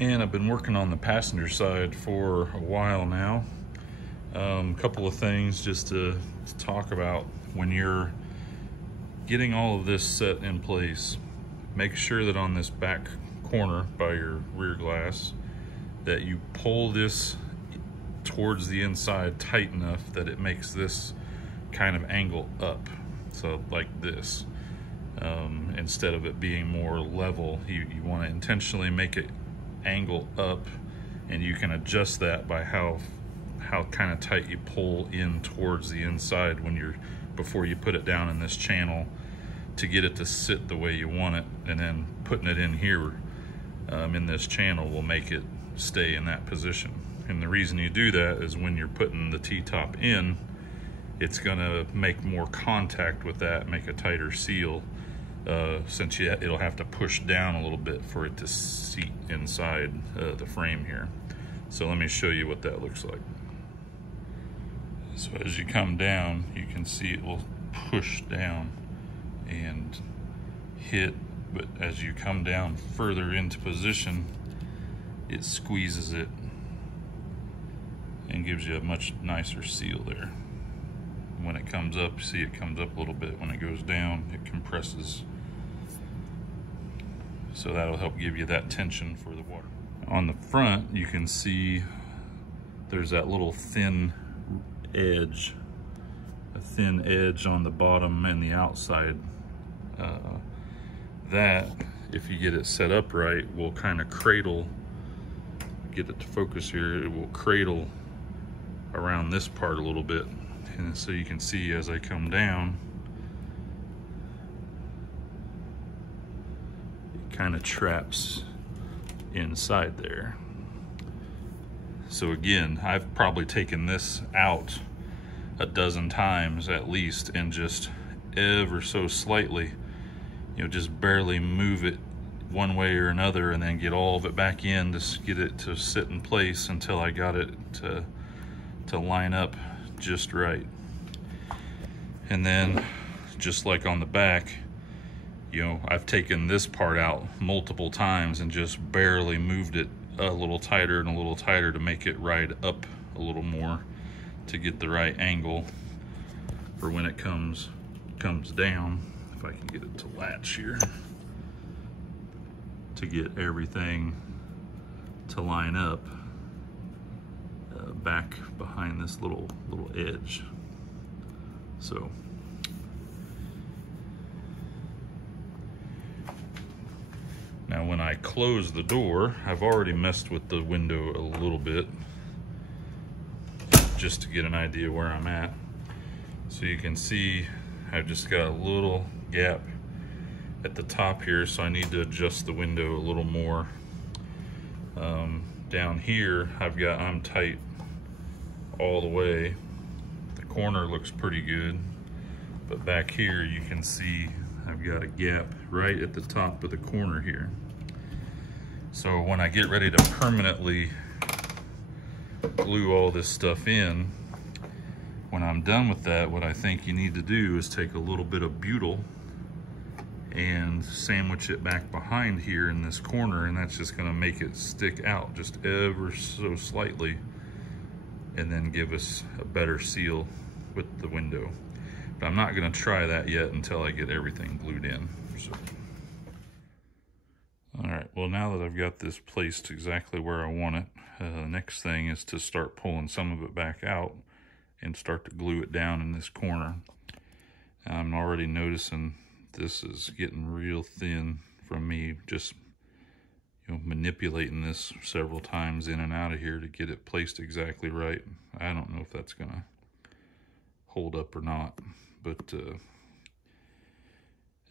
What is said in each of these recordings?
And I've been working on the passenger side for a while now. A couple of things just to talk about. When you're getting all of this set in place, make sure that on this back corner by your rear glass that you pull this towards the inside tight enough that it makes this kind of angle up, so like this. Instead of it being more level, you want to intentionally make it angle up, and you can adjust that by how kind of tight you pull in towards the inside before you put it down in this channel to get it to sit the way you want it, and then putting it in here in this channel will make it stay in that position. And the reason you do that is when you're putting the T-top in, it's gonna make more contact with that, make a tighter seal, since it'll have to push down a little bit for it to seat inside the frame here. So let me show you what that looks like. So as you come down, you can see it will push down and hit, but as you come down further into position, it squeezes it and gives you a much nicer seal there. When it comes up, see it comes up a little bit. When it goes down, it compresses. So that'll help give you that tension for the water. On the front, you can see there's that little thin edge, a thin edge on the bottom and the outside. That, if you get it set up right, will kind of cradle, get it to focus here, it will cradle around this part a little bit. And so you can see as I come down, it kind of traps inside there. So again, I've probably taken this out a dozen times at least, and just ever so slightly, just barely move it one way or another, and then get all of it back in to get it to sit in place until I got it to line up just right. And then just like on the back, I've taken this part out multiple times and just barely moved it a little tighter and a little tighter to make it ride up a little more, to get the right angle for when it comes down. If I can get it to latch here, to get everything to line up back behind this little edge. So now when I close the door, I've already messed with the window a little bit just to get an idea where I'm at. So you can see I've just got a little gap at the top here, so I need to adjust the window a little more. Down here, I'm tight all the way. The corner looks pretty good, but back here you can see I've got a gap right at the top of the corner here. So when I get ready to permanently glue all this stuff in, when I'm done with that, what I think you need to do is take a little bit of butyl and sandwich it back behind here in this corner, and that's just gonna make it stick out just ever so slightly, and then give us a better seal with the window. But I'm not gonna try that yet until I get everything glued in. So. All right, well, now that I've got this placed exactly where I want it, the next thing is to start pulling some of it back out and start to glue it down in this corner. I'm already noticing this is getting real thin from me just manipulating this several times in and out of here to get it placed exactly right. I don't know if that's gonna hold up or not, but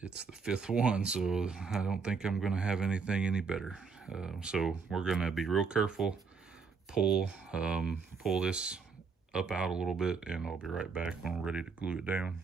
it's the fifth one, so I don't think I'm gonna have anything any better. So we're gonna be real careful, pull this up out a little bit, and I'll be right back when we're ready to glue it down.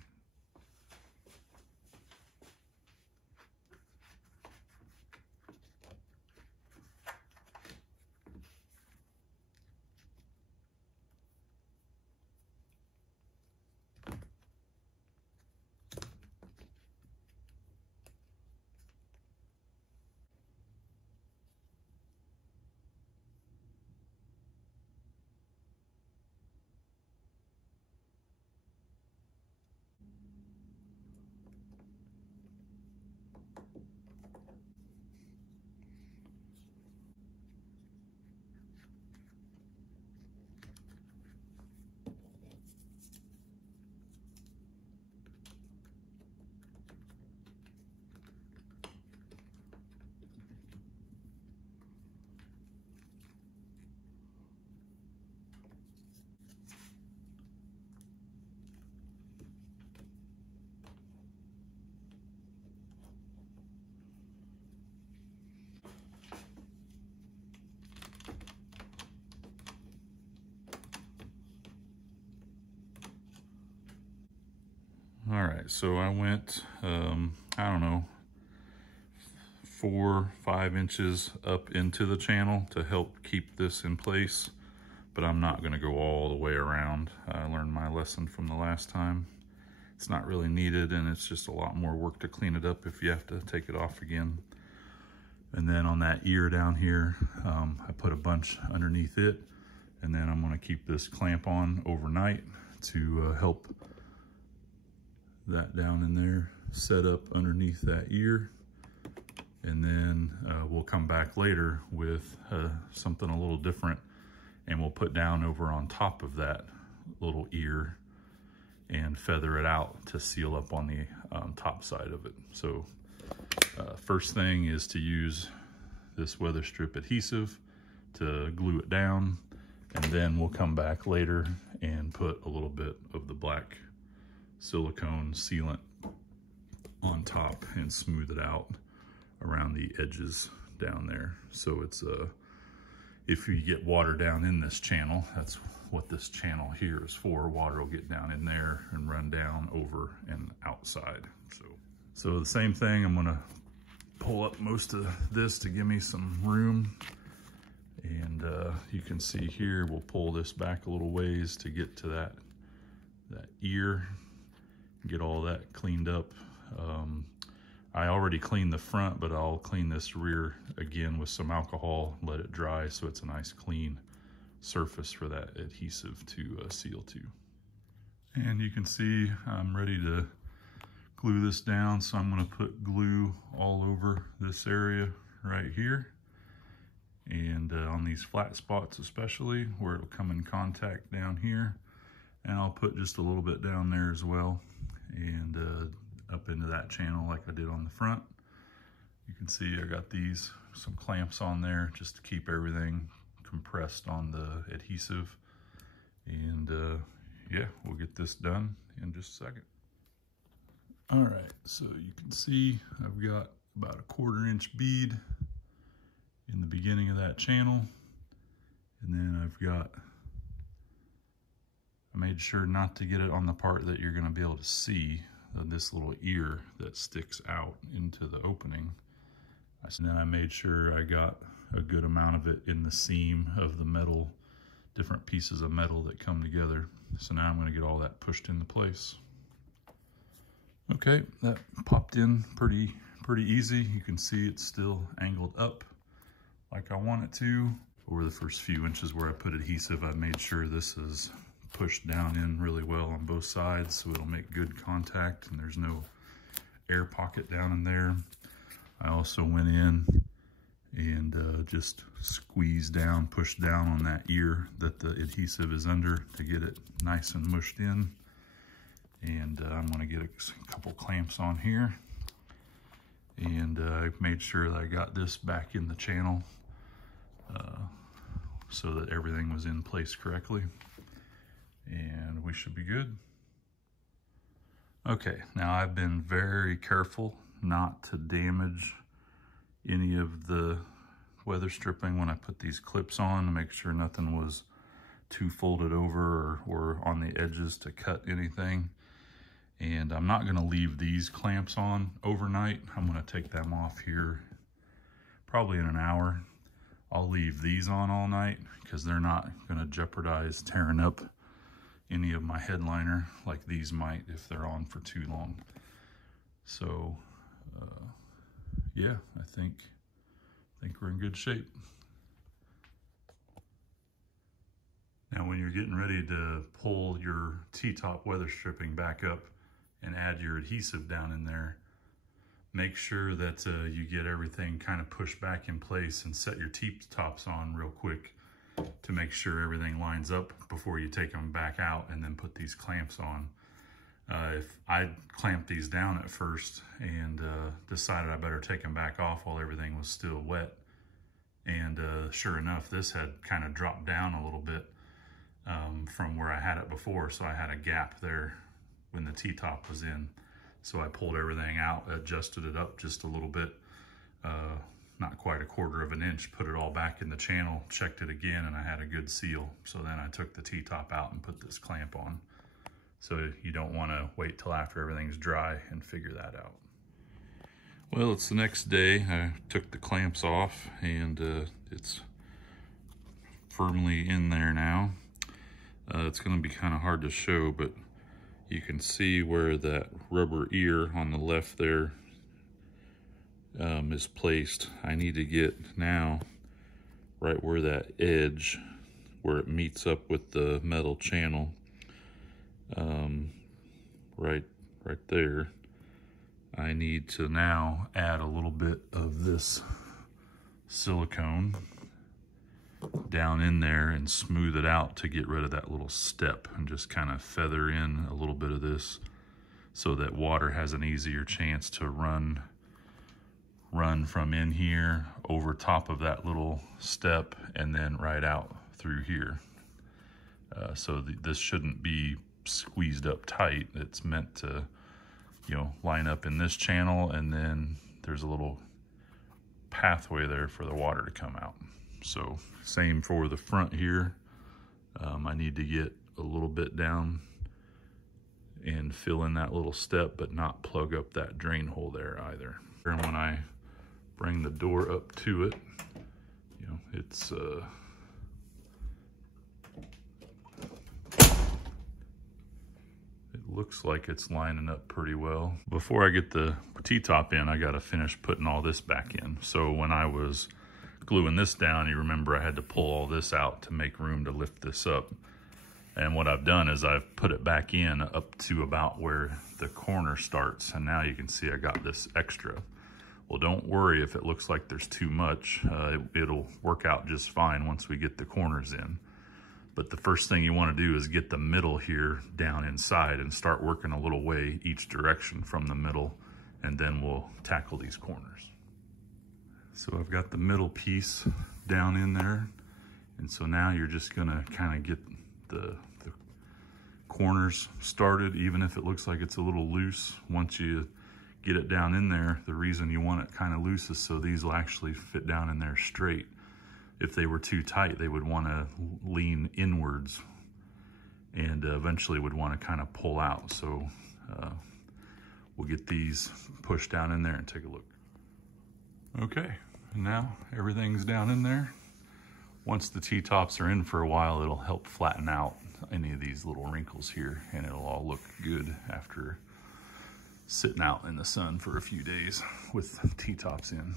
right, so I went, I don't know, 4-5 inches up into the channel to help keep this in place, but I'm not gonna go all the way around. I learned my lesson from the last time. It's not really needed, and it's just a lot more work to clean it up if you have to take it off again. And then on that ear down here, I put a bunch underneath it, and then I'm gonna keep this clamp on overnight to help that down in there set up underneath that ear. And then we'll come back later with something a little different, and we'll put down over on top of that little ear and feather it out to seal up on the top side of it. So first thing is to use this weather strip adhesive to glue it down, and then we'll come back later and put a little bit of the black silicone sealant on top and smooth it out around the edges down there. So it's if you get water down in this channel, that's what this channel here is for. Water will get down in there and run down over and outside. So the same thing, I'm gonna pull up most of this to give me some room. And you can see here, we'll pull this back a little ways to get to that ear, get all that cleaned up. I already cleaned the front, but I'll clean this rear again with some alcohol, let it dry so it's a nice clean surface for that adhesive to seal to. And you can see I'm ready to glue this down, so I'm going to put glue all over this area right here, and on these flat spots especially where it'll come in contact down here, and I'll put just a little bit down there as well, and up into that channel like I did on the front. You can see I got some clamps on there just to keep everything compressed on the adhesive. And yeah, we'll get this done in just a second. All right, so you can see I've got about a 1/4 inch bead in the beginning of that channel. And then I made sure not to get it on the part that you're gonna be able to see, this little ear that sticks out into the opening. And then I made sure I got a good amount of it in the seam of the metal, different pieces of metal that come together. So now I'm gonna get all that pushed into place. Okay, that popped in pretty easy. You can see it's still angled up like I want it to. Over the first few inches where I put adhesive, I made sure this is pushed down in really well on both sides so it'll make good contact and there's no air pocket down in there. I also went in and just squeezed down, pushed down on that ear that the adhesive is under to get it nice and mushed in. And I'm gonna get a couple clamps on here. And I made sure that I got this back in the channel so that everything was in place correctly. And we should be good. Okay, now I've been very careful not to damage any of the weather stripping when I put these clips on, to make sure nothing was too folded over or on the edges to cut anything. And I'm not gonna leave these clamps on overnight. I'm gonna take them off here probably in an hour. I'll leave these on all night because they're not gonna jeopardize tearing up any of my headliner like these might if they're on for too long. So yeah, I think we're in good shape. Now when you're getting ready to pull your T-top weather stripping back up and add your adhesive down in there, make sure that you get everything kind of pushed back in place and set your T-tops on real quick to make sure everything lines up before you take them back out and then put these clamps on. If I clamped these down at first and decided I better take them back off while everything was still wet, and sure enough, this had kind of dropped down a little bit from where I had it before, so I had a gap there when the T-top was in. So I pulled everything out, adjusted it up just a little bit, not quite a 1/4 of an inch, put it all back in the channel, checked it again, and I had a good seal. So then I took the T-top out and put this clamp on. So you don't want to wait till after everything's dry and figure that out. Well, it's the next day. I took the clamps off and it's firmly in there now. It's going to be kind of hard to show, but you can see where that rubber ear on the left there is placed. I need to get now right where that edge, where it meets up with the metal channel, right there. I need to now add a little bit of this silicone down in there and smooth it out to get rid of that little step, and just kind of feather in a little bit of this so that water has an easier chance to run from in here over top of that little step and then right out through here. So this shouldn't be squeezed up tight. It's meant to, you know, line up in this channel, and then there's a little pathway there for the water to come out. So same for the front here. I need to get a little bit down and fill in that little step, but not plug up that drain hole there either. And when I bring the door up to it, you know, it's it looks like it's lining up pretty well. Before I get the T-top in, I gotta finish putting all this back in. So when I was gluing this down, you remember I had to pull all this out to make room to lift this up. And what I've done is I've put it back in up to about where the corner starts. And now you can see I got this extra. Well, don't worry if it looks like there's too much. It'll work out just fine once we get the corners in. But the first thing you want to do is get the middle here down inside and start working a little way each direction from the middle, and then we'll tackle these corners. So I've got the middle piece down in there, and so now you're just gonna kind of get the corners started, even if it looks like it's a little loose. Once you get it down in there, the reason you want it kind of loose is so these will actually fit down in there straight. If they were too tight, they would want to lean inwards and eventually would want to kind of pull out. So we'll get these pushed down in there and take a look. Okay, now everything's down in there. Once the T-tops are in for a while, it'll help flatten out any of these little wrinkles here, and it'll all look good after sitting out in the sun for a few days with T-tops in.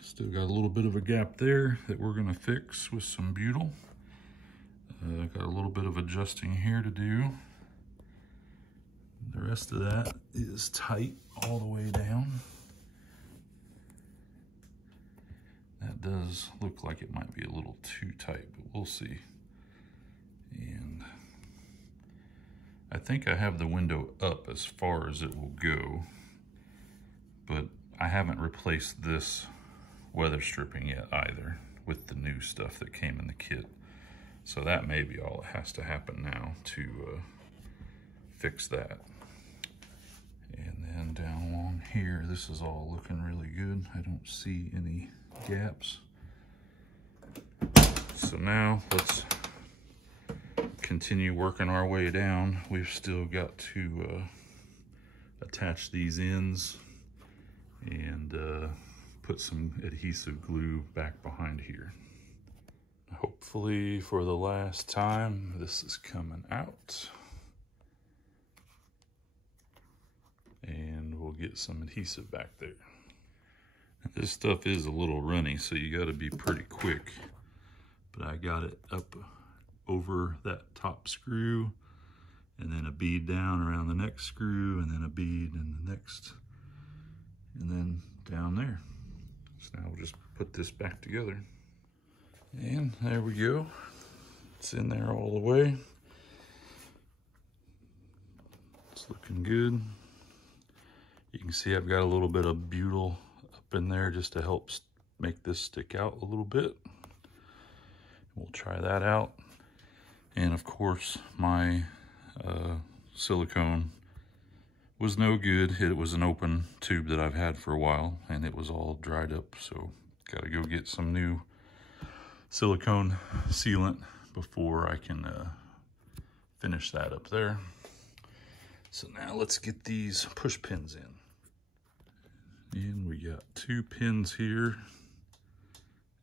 Still got a little bit of a gap there that we're gonna fix with some butyl. Got a little bit of adjusting here to do. The rest of that is tight all the way down. That does look like it might be a little too tight, but we'll see. And I think I have the window up as far as it will go, but I haven't replaced this weather stripping yet either with the new stuff that came in the kit. So that may be all that has to happen now to fix that. And then down along here, this is all looking really good. I don't see any gaps. So now let's continue working our way down. We've still got to attach these ends and put some adhesive glue back behind here. Hopefully for the last time, this is coming out. And we'll get some adhesive back there. This stuff is a little runny, so you gotta be pretty quick. But I got it up over that top screw, and then a bead down around the next screw, and then a bead in the next, and then down there. So now we'll just put this back together. And there we go. It's in there all the way. It's looking good. You can see I've got a little bit of butyl up in there just to help make this stick out a little bit. We'll try that out. And of course, my silicone was no good. It was an open tube that I've had for a while, and it was all dried up, so gotta go get some new silicone sealant before I can finish that up there. So now let's get these push pins in. And we got 2 pins here,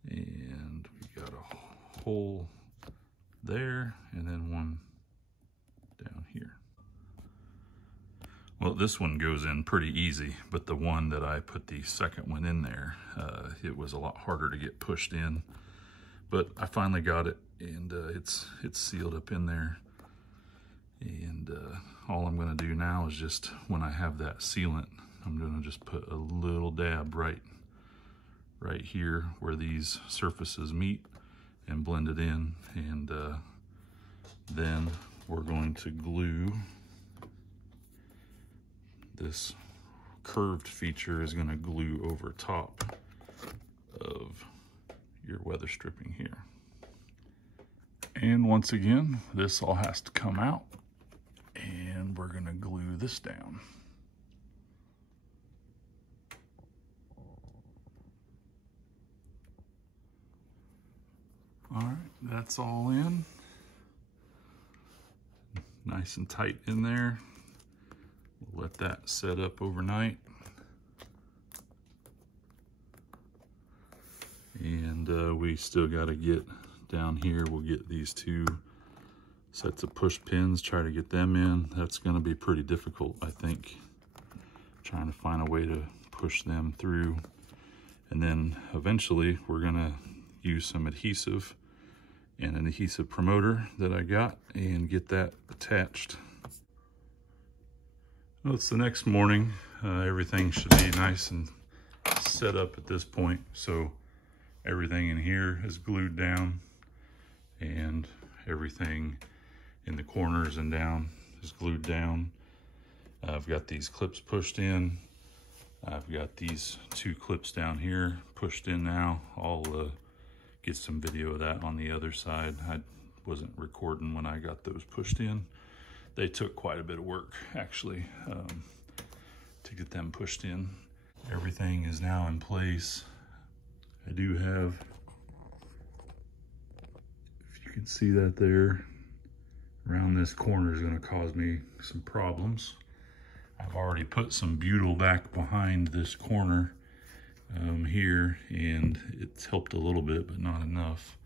and we got a hole there, and then one down here. Well, this one goes in pretty easy, but the one that I put the second one in there, it was a lot harder to get pushed in. But I finally got it, and it's sealed up in there. And all I'm gonna do now is just, when I have that sealant, I'm gonna just put a little dab right here where these surfaces meet and blend it in. And then we're going to glue. This curved feature is gonna glue over top of your weather stripping here. And once again, this all has to come out, and we're gonna glue this down. All right, that's all in. Nice and tight in there. We'll let that set up overnight. And we still got to get down here. We'll get these 2 sets of push pins, try to get them in. That's going to be pretty difficult, I think, trying to find a way to push them through. And then eventually we're going to use some adhesive and an adhesive promoter that I got and get that attached. Well, it's the next morning. Everything should be nice and set up at this point. So everything in here is glued down, and everything in the corners and down is glued down. I've got these clips pushed in. I've got these 2 clips down here pushed in now. I'll get some video of that on the other side. I wasn't recording when I got those pushed in. They took quite a bit of work, actually, to get them pushed in. Everything is now in place. I do have, if you can see that there, around this corner is going to cause me some problems. I've already put some butyl back behind this corner here, and it's helped a little bit, but not enough.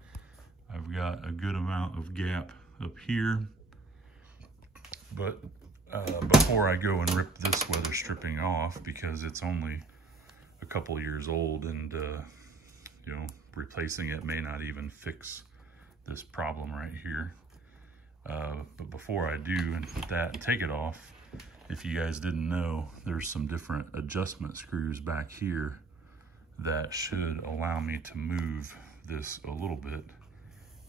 I've got a good amount of gap up here. But before I go and rip this weather stripping off, because it's only a couple years old, and you know, replacing it may not even fix this problem right here. But before I do and put that and take it off, if you guys didn't know, there's some different adjustment screws back here that should allow me to move this a little bit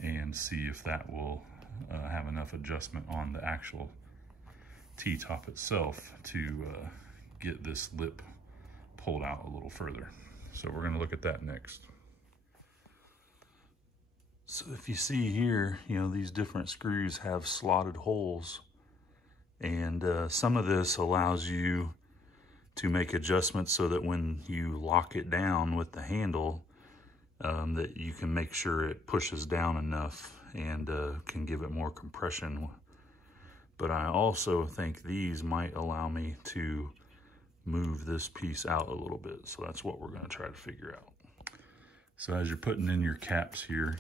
and see if that will have enough adjustment on the actual T-top itself to get this lip pulled out a little further. So we're going to look at that next. So if you see here, you know, these different screws have slotted holes, and some of this allows you to make adjustments so that when you lock it down with the handle, that you can make sure it pushes down enough and can give it more compression. But I also think these might allow me to move this piece out a little bit. So that's what we're going to try to figure out. So as you're putting in your caps here,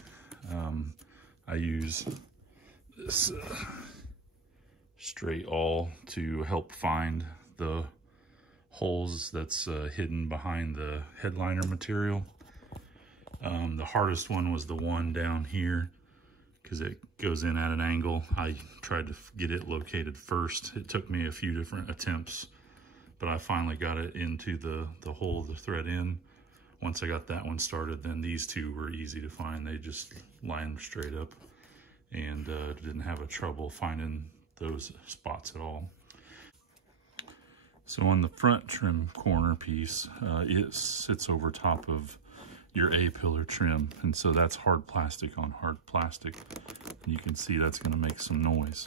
I use this straight awl to help find the holes that's hidden behind the headliner material. The hardest one was the one down here, because it goes in at an angle. I tried to get it located first. It took me a few different attempts, but I finally got it into the hole of the thread in. Once I got that one started, then these 2 were easy to find. They just lined straight up, and didn't have a trouble finding those spots at all. So on the front trim corner piece, it sits over top of your A-pillar trim, and so that's hard plastic on hard plastic. And you can see that's going to make some noise.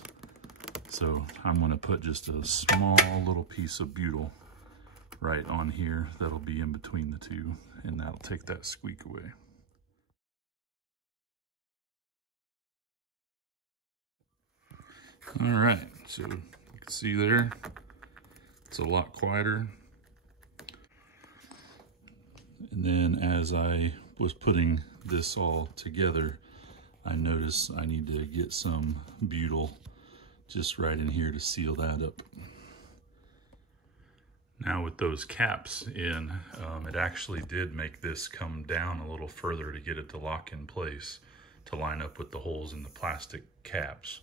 So I'm gonna put just a small little piece of butyl right on here. That'll be in between the two, and that'll take that squeak away. All right, so you can see there, it's a lot quieter. And then as I was putting this all together, I noticed I need to get some butyl just right in here to seal that up. Now with those caps in, it actually did make this come down a little further to get it to lock in place, to line up with the holes in the plastic caps.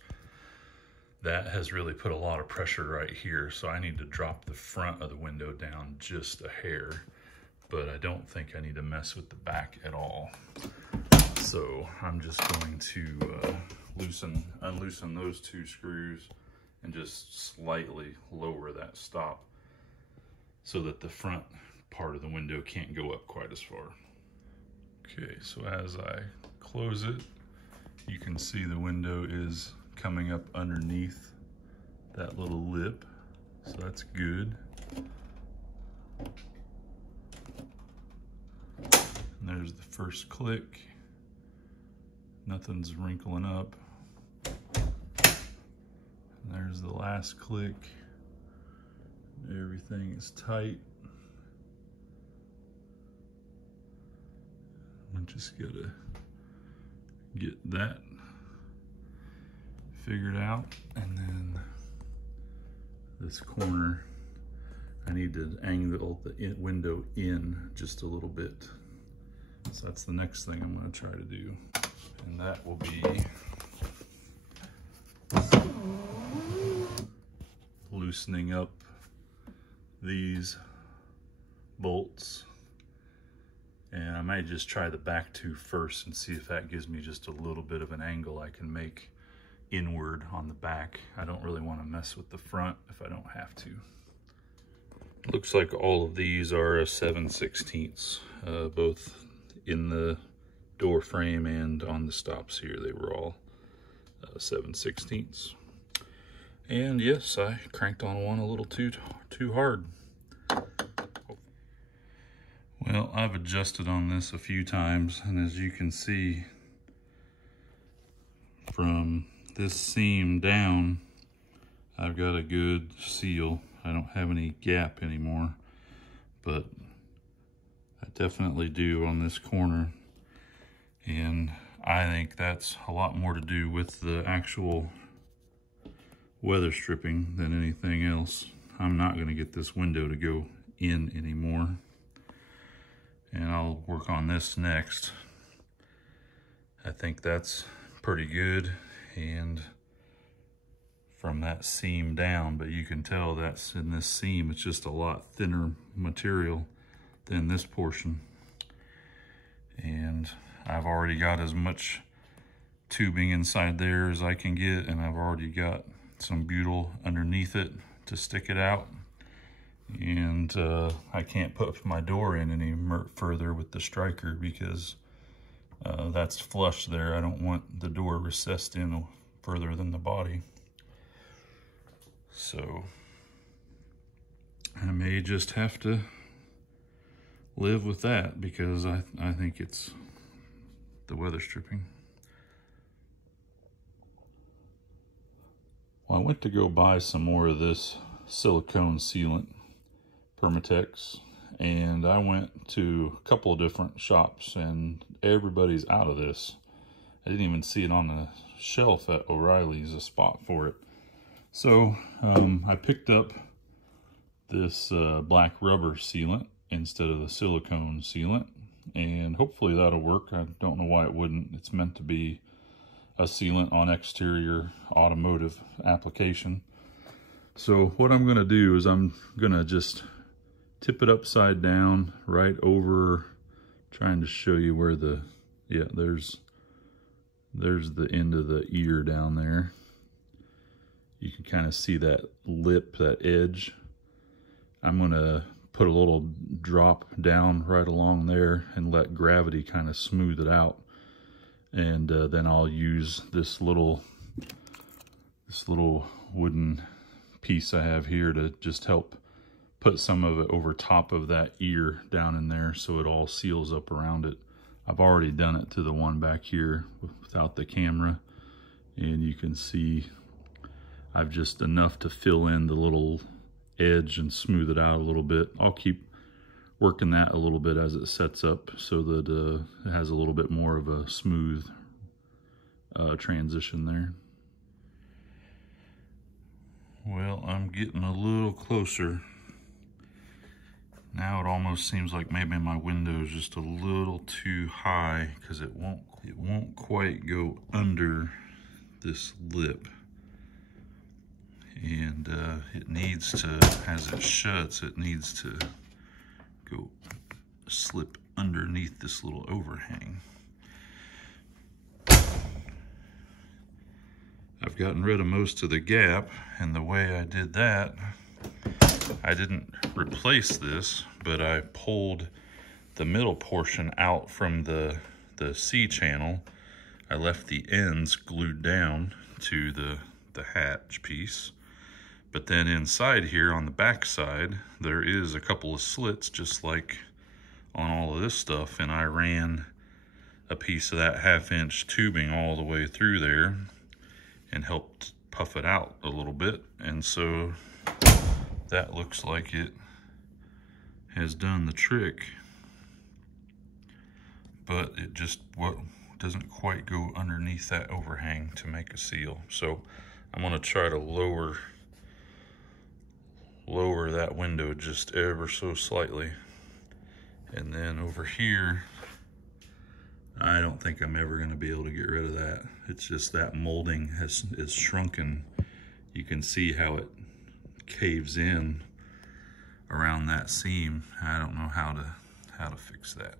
That has really put a lot of pressure right here, so I need to drop the front of the window down just a hair, but I don't think I need to mess with the back at all. So I'm just going to unloosen those two screws and just slightly lower that stop so that the front part of the window can't go up quite as far. Okay, so as I close it, you can see the window is coming up underneath that little lip, so that's good. And there's the first click. Nothing's wrinkling up. And there's the last click. Everything is tight. I just gotta get that figured out, and then this corner, I need to angle the window in just a little bit. So that's the next thing I'm going to try to do, and that will be loosening up these bolts. And I might just try the back two first and see if that gives me just a little bit of an angle I can make inward on the back. I don't really want to mess with the front if I don't have to. Looks like all of these are a 7/16, both in the door frame and on the stops here. They were all 7/16. And yes, I cranked on one a little too hard. Well, I've adjusted on this a few times, and as you can see, from this seam down, I've got a good seal. I don't have any gap anymore, but I definitely do on this corner. And I think that's a lot more to do with the actual weather stripping than anything else. I'm not going to get this window to go in anymore, and I'll work on this next. I think that's pretty good, and from that seam down, but you can tell that's in this seam, it's just a lot thinner material than this portion. And I've already got as much tubing inside there as I can get, and I've already got some butyl underneath it to stick it out. And I can't put my door in any further with the striker because that's flush there. I don't want the door recessed in further than the body. So I may just have to live with that because I think it's the weather stripping. Well, I went to go buy some more of this silicone sealant, Permatex, and I went to a couple of different shops, and everybody's out of this. I didn't even see it on the shelf at O'Reilly's, a spot for it. So I picked up this black rubber sealant instead of the silicone sealant, and hopefully that'll work. I don't know why it wouldn't. It's meant to be a sealant on exterior automotive application. So what I'm going to do is I'm going to just tip it upside down right over, trying to show you where the, yeah, there's the end of the ear down there. You can kind of see that lip, that edge. I'm going to put a little drop down right along there and let gravity kind of smooth it out. And then I'll use this little wooden piece I have here to just help put some of it over top of that ear down in there so it all seals up around it. I've already done it to the one back here without the camera, and you can see I've just enough to fill in the little edge and smooth it out a little bit. I'll keep working that a little bit as it sets up so that it has a little bit more of a smooth transition there. Well, I'm getting a little closer. Now it almost seems like maybe my window is just a little too high because it won't quite go under this lip. And it needs to, as it shuts, it needs to go slip underneath this little overhang. I've gotten rid of most of the gap, and the way I did that, I didn't replace this, but I pulled the middle portion out from the C channel. I left the ends glued down to the hatch piece. But then inside here on the back side, there is a couple of slits just like on all of this stuff, and I ran a piece of that 1/2-inch tubing all the way through there and helped puff it out a little bit. And so that looks like it has done the trick, but it just doesn't quite go underneath that overhang to make a seal. So I'm gonna try to lower that window just ever so slightly. And then over here, I don't think I'm ever gonna be able to get rid of that. It's just that molding is shrunken. You can see how it caves in around that seam. I don't know how to fix that.